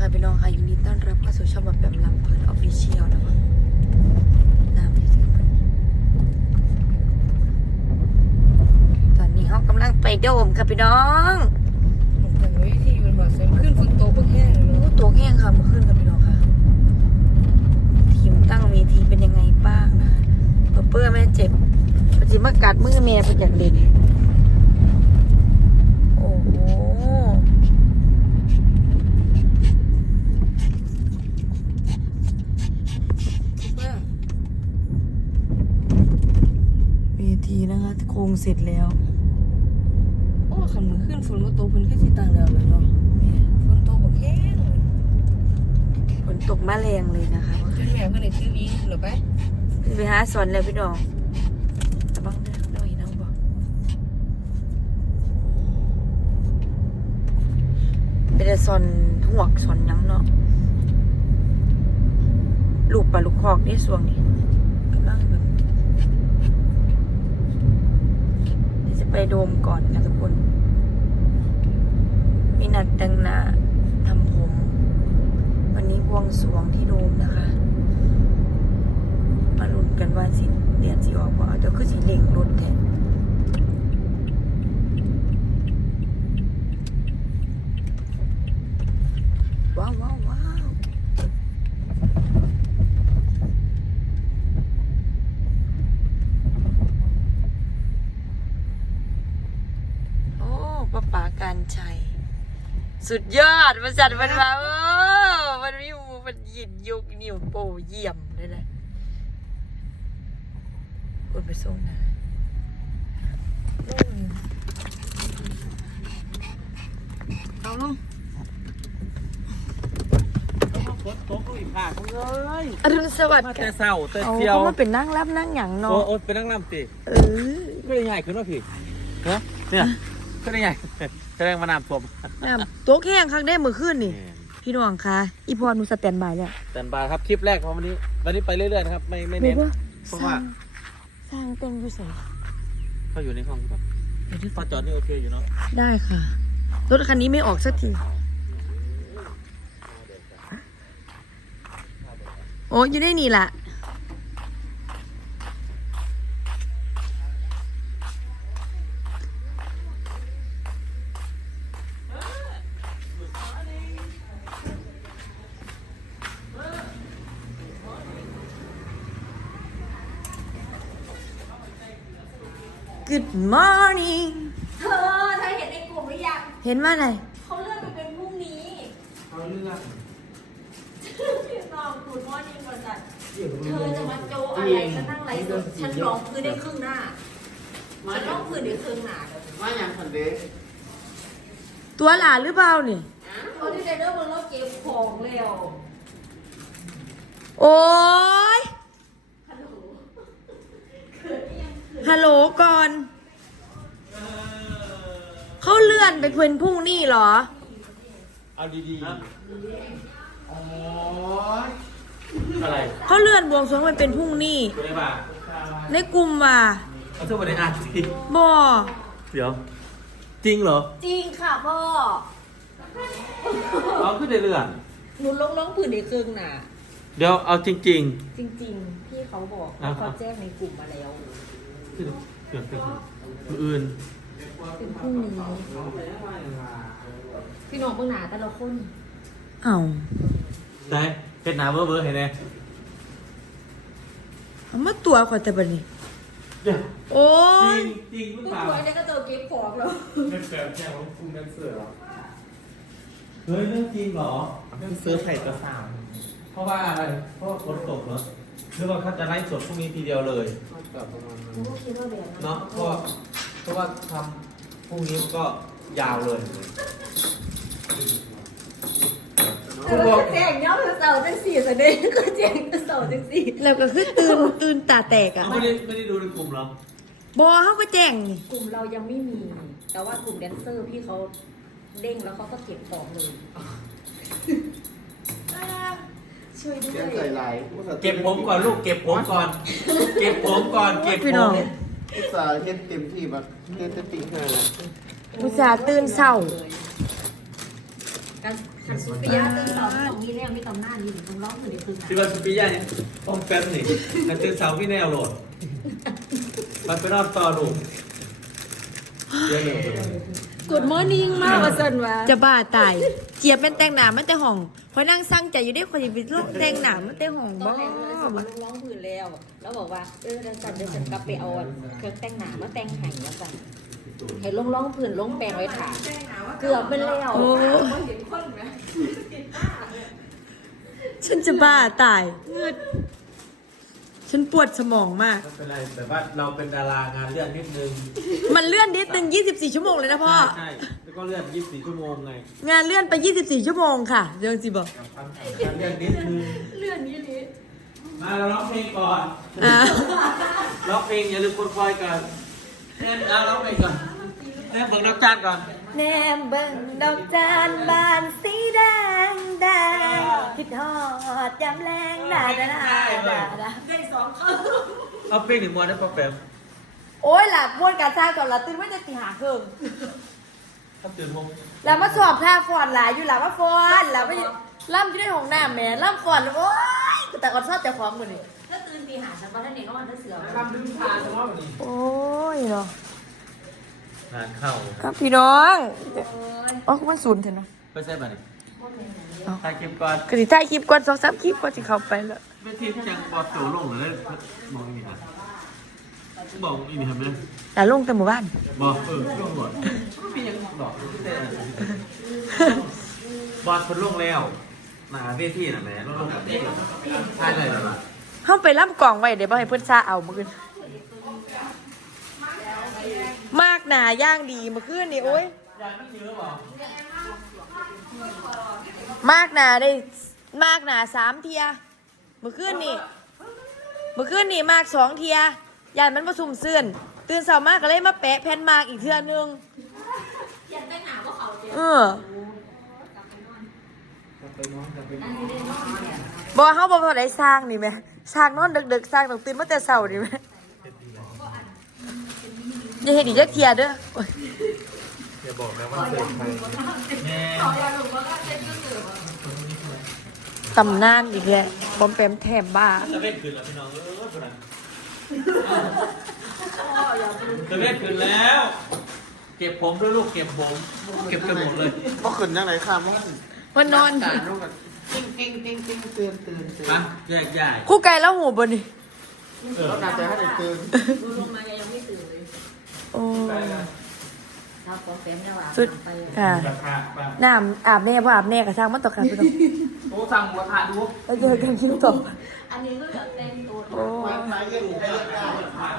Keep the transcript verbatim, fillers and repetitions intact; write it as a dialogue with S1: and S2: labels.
S1: ค่ะพี่น้องค่ะยินดีต้อนรับเข้าสู่ช่องแบบแบบลำเพลินออฟฟิเชียลนะคะน้ำที่ตอนนี้เขากำลังไปโดมค่ะพี่น้อง
S2: แต่วิธีมันบอกเสริมขึ้นฝนตกบางแห้งเลย
S1: โอ้ตัวแห้งค่ะเมื่อคืนค่ะพี่น้องค่ะทีมตั้งเวทีเป็นยังไงบ้างนะเปอร์เปอร์แม่เจ็บปฏิมากัดมือแม่เป็นอย่างเด่นโอ้โหเวทีนะคะโครงเสร็จแล้ว
S2: โอ้ขันมือขึ้นฝนมาตกฝนแค่สีต่างแล้วเลยเนาะฝนตกบางแห้ง
S1: ฝนตกมาแรงเลยนะคะ
S2: จนแม่เพื่อนเลยซื้อวิ่งหรือไป
S1: ไปหาสอนแล้วพี่น้องระวังเด้อน้อยน้องบอกเป็นแต่สอนหวกสอนหยังเนาะลูกปลาลูกคอกนี่ส่วงนี้กำลังแบบเดี๋ยวจะไปโดมก่อนนะทุกคนมีนัดแต่งหน้าทำผมวันนี้บวงสรวงที่โดมนะคะมาลุ้นกันว่าสิเดือนสิออกว่าเดี๋ยวคือสิเล่งรถแทนว้าวว้าวว้าวโอ้ป้าป๋าการชัยสุดยอดมันจัดมันมาเออมันวิวมันหยินยุกนิ้วโปเยี่ยมเลยนะคนไปส่งนะเอาลง
S3: รถโต๊ะอีกผ่าเขาเลย
S1: อรุณสวัสดิ์
S3: มา
S1: ค่ะ
S3: แต่เศร้าแต่
S1: เอา
S3: เจียว
S1: เขามาเป็นนั่งรับนั่งหยัง
S3: โอ้
S1: เนาะ
S3: โอ้เป็นนั่งรำติ
S1: เออ
S3: ก็ได้ใหญ่ขึ้นว่าพี่เนาะเนี่ยก็ได้ใหญ่แสดงมานำผม
S1: น้ำโต๊ะแข้งข้างได้มือขึ้นนี่พี่น้องคะอีพอหนูสแตนบายแล้ว
S3: แต่บาร์ครับคลิปแรกของวันนี้วันนี้ไปเรื่อยๆนะครับไม่ไม่เน้นเพราะว่า
S1: สร้างเต็มอยู่ใส่
S3: เขาอยู่ในห้องครับพอจอดนี่โอเคอยู่เนาะ
S1: ได้ค่ะรถคันนี้ไม่ออกสักทีโอ้อยู่ได้นี่ล่ะGood morning
S4: เธอเธอเห็นในกลุ่มหรือยัง
S1: เห็นว่าไหน
S4: เขาเลื่อนไปเป็นพรุ่งนี้
S3: เขาเรื่อง
S4: พี่น้องคุณมอนิ่งบริษัทเธอจะมาโจอะไรฉันนั่งไลฟ์สดฉันร้องคือได้ครึ่งหน้าฉันร้องคือได้ครึ่งหน้าเดี๋ยว
S3: มาอย่างสันเดย์
S1: ตัวหลานหรือเปล่านี่
S4: เขาที่ไดเดอร์บนรถเก็บของเร็ว
S1: โอ้ย
S4: ฮัลโหล
S1: ฮัลโหลก่อน เขาเลื่อนไปเป็นพรุ่งนี้เหรอ
S3: เอาดีๆโอ้ยอะไร
S1: เขาเลื่อนบวงสรวงไปเป็นพรุ่งนี้
S3: ตัวไหนบ้า
S1: ในกลุ่มว่ะ
S3: เอาทุกวันนี้อ่านสิ
S1: บอ
S3: เดี๋ยวจริงเหรอ
S4: จริงค่ะพ่อ
S3: เอาขึ้นในเรื่อง
S4: หนูร้องร้องผื่นได้ครึ่งหน้า
S3: เดี๋ยวเอาจริง
S4: จริง ๆ พี่เขาบอกเขาแจ้งในกลุ่มมาแล้ว
S3: ๆขึ้นเกิดขึ้นมืออื่น
S4: เป็นพรุ่งนี้พี่น้องเบื้องหน้าแต่ละคน
S1: เอ้า
S3: ได้เพชรหนาเบอร์เบอร์เห็นไหม
S1: เอามาตัวขอแต่บัดนี้
S3: เดี๋ยว
S1: โอ้
S3: จริ
S1: ย
S3: งจริงหรือ
S4: ผู้
S3: เปล่า
S4: ป่วยเนี่ยก็เจอเก็บของแล้ว
S5: ไม่แปลกแค่ว่าคุณแดนเซอร์หรอ
S3: เฮ้ยเรื่องจริงเหรอ
S5: แดนเซอร์ไข่ตัวสาว
S3: เพราะว่าอะไรเพราะว่าฝนตกเหรอหรือว่าเขาจะไล่สดพรุ่งนี้ทีเดียวเลย
S5: แบบประมาณนั้น
S4: หนูก็คิดว่าแบบนั้น
S3: เนาะเพราะว่าเพราะว่าทำพรุ่งนี้ก็ยาวเลย
S4: เออก็แจ้งเนาะเสาร์จังสี่แสดงก็แจ้งเสาร์จังสี่
S1: แล้วก็คือตื่น ตื่นตาแตกอ่ะ
S3: เอาไม่ได้ไม่ได้ดูในกลุ่มเหรอบ
S1: อเขาก็แจ้งนี่
S4: กลุ่มเรายังไม่มี แต่ว่ากลุ่มแดนเซอร์พี่เขาเด้งแล้วเขาก็เก็บของเลยช่วยด้ว
S5: เสียง
S4: ย
S5: ใส่ไหล
S3: เก็บผมก่อนลูกเก็บผมก่อน เก็บผมก่อนเก็บ
S1: พี่
S3: ผ
S1: น้อง
S3: ม
S5: อุตส่าห์เฮ็ดเต็มที่แบบเต้นเต้นติ๊งแค่นั้นแหละ
S1: อุตส่าห์ตื่นเศร้า
S4: การขันสุปิยะตื่นเสาของมีแล้วมีตำนานอยู่ตรงร้องคือเด็กคือ
S3: ที่ว่าสุปิยะเนี่ยต้องแป๊บหนึ่งแต่ตื่นเสาพี่แนวโหลดมันไปนอนต่อลูกเดี๋ยวเดี๋ยว
S2: กูดมอร์นิ่งมากว่าสันว่า
S1: จะบ้าตายเจี๊ยบเป็นแต่งหนามันแต่ห้องคอยนั่งสั่งใจอยู่ได้คนจะไปลงแต่งหนามันแต่ห้อง
S4: ตอ
S1: บ้าน
S4: แรกเลยสมมติร้องพื้นแล้ว แล้วบอกว่าเออเดินจันเดินฉันกลับไปเอาเครื่องแต่งหนามาแต่งให้แล้วกันให้ลงร้องพื้นลงแปลงไว้ถามเกือบเป็นแล้ว
S1: โอ้ฉันจะบ้าตายเงืดฉันปวดสมองมาก
S3: ไม่เป็นไรแต่ว่าเราเป็นดารางานเลื่อนนิดนึง
S1: มันเลื่อนนิดนึงยี่สิบสี่ชั่วโมงเลยนะพ่อ
S3: ใช่แล้วก็เลื่อนยี่สิบสี่ชั่วโมงไง
S1: งานเลื่อนไปยี่สิบสี่ชั่วโมงค่ะเรื่องสิบอก
S3: งานเลื่อนนิดนึงเลื่อนนี้ลิมาเราร้องเพลงก่อน
S1: อ่า
S3: ร้องเพลงอย่าลืมกดคอยกันแน่นเอาร้องเพลงก่อนแน่นเบิ่งนักจานก่อน
S1: แนมเบิ่งดอกจานบานสีแดงแดงคิดทอดยำแรงด่าด่าด่าด่าด่า
S3: เอาเพลงหนึ่งมวนได้ปะแปม
S1: โอ้ยหลับม้วนการท่าก่อนละตื่นไม่จะตีหาเครื่อง
S3: ถ้าตื่นวง
S1: แล้วมาสอบท่าฟอนหลายอยู่หลับมาฟอนแล้วไม่ล่ำที่ได้ของหน้าแม่ล่ำฟอนโอ้ยแต่ก่อนชอบแต่ของมือนี่
S4: ถ้าตื่นตีหาฉันว่าท่านเองก็วันท่าเสือ
S3: ทำลืมทานเฉพาะวันนี้
S1: โอ้ยเนาะ
S3: งานเข้า
S1: ครับพี่น้องอ๋อมันศูนย์เถอะเนาะ
S3: ไม่ใช่ป่ะนี่ถ่ายคลิปก่อน
S1: กระดิ่งถ่ายคลิปก่อนสองสามคลิปก่อนที่เขาไปแล้ว
S3: ไม่ทีมจังบอสโตลงเลยมองอีนี่ฮะบอกอีนี่ทำไม
S1: แต่ลงแต่หมู่บ้าน
S3: บอกเออลงหมดไม่มียังบอกบอสคนลงแล้วหนาเวทีน่ะแหม่ลงลงแบบนี้ใช่เลยเหรอ
S1: เขาไปล่ำกล่องไว้เดี๋ยวบ่ให้เพื่อนซาเอามือขึ้นมากหนาย่างดีเมื่อคืนนี่โอ้ย
S3: อยากไม่เยอะหรอ
S1: มากหนาได้มากหนาสามเทียเมื่อคืนนี่เมื่อคืนนี่มากสองเทียยานมันผสมเสื่อนตื่นเช้ามากก็เลยมาแปะแผ่นมากอีกเทือนึง
S4: ยันแต่งหนาว่าเขาเจ็บ
S1: เออบอกเขาบอกว่าได้สร้างนี่ไหมสร้างนอนดึกๆสร้างต้องตื่นมาแต่เช้านี่ไหมอย่าเห็นอีกจักเทียเด้อโอ๊ย
S5: อย่าบอกนะว่าเสิร์ฟใคร
S3: แม่
S1: ตำนานอีกแล้วปอมแปมแถมบ้า
S3: จะเล่นคืนแล้วพี่น้องเออคนนั้นจะเล่นคืนแล้ว เก็บผมด้วยลูกเก็บผม เก็บกันหมดเลย
S5: ก็ขึ้นยังไงข้ามมั้ง
S1: วันนอน
S5: ตาลูกกันติ้งติ้งติ้งติ้งตื่นตื่นตื่น
S3: มาแยกย้าย
S1: คู่ไก่แล้วหูบนนี่
S3: เออ
S5: ก็น่าจะให้ได้ตื่น
S4: ดูลงมายังไม่ตื่นเลย
S1: โอ้
S4: ถ้าปอมแปมเนี่ยว่า
S1: สุด
S4: ไป
S1: ค่ะ
S3: ราคาแบบ
S1: น้ำอาบแน่พ่อาบแน่กระช่างมันตกครับพี่น้อง
S3: โอ้สั่งหัวทานดู
S1: แล้วเจอกันคิ้วตก
S4: อันนี้ก็จะเต็มตัว
S1: โอ้
S5: วางสายยังไง